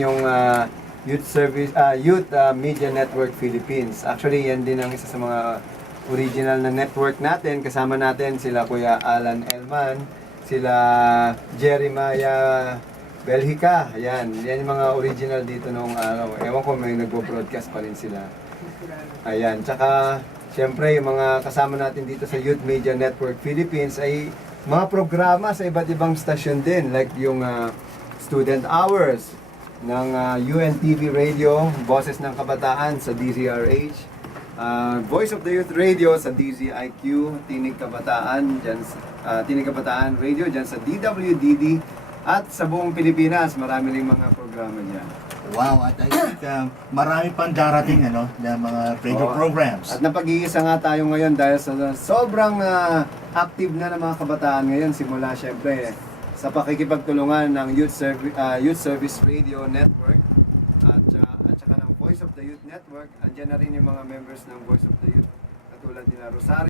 Yung Youth Media Network Philippines. Actually, yan din ang isa sa mga original na network natin. Kasama natin sila Kuya Alan Elman, sila Jeremiah Belhica. Yan yung mga original dito nung araw. Ewan ko, may nagbo-broadcast pa rin sila. Ayan, tsaka siyempre yung mga kasama natin dito sa Youth Media Network Philippines ay mga programa sa iba't ibang stasyon din, like yung Student Hours ng UNTV Radio, Boses ng Kabataan sa DZRH, Voice of the Youth Radio sa DZIQ, Tinig Kabataan Tinig Kabataan Radio dyan sa DWDD, at sa buong Pilipinas marami ring mga programa dyan. Wow, at I think marami pang darating na mga radio programs. At napag-iisa nga tayo ngayon dahil sa sobrang active na ng mga kabataan ngayon, simula syempre sa pakikipagtulungan ng Youth Service Radio Network at saka ng Voice of the Youth Network. Andiyan na rin yung mga members ng Voice of the Youth katulad nila Rosario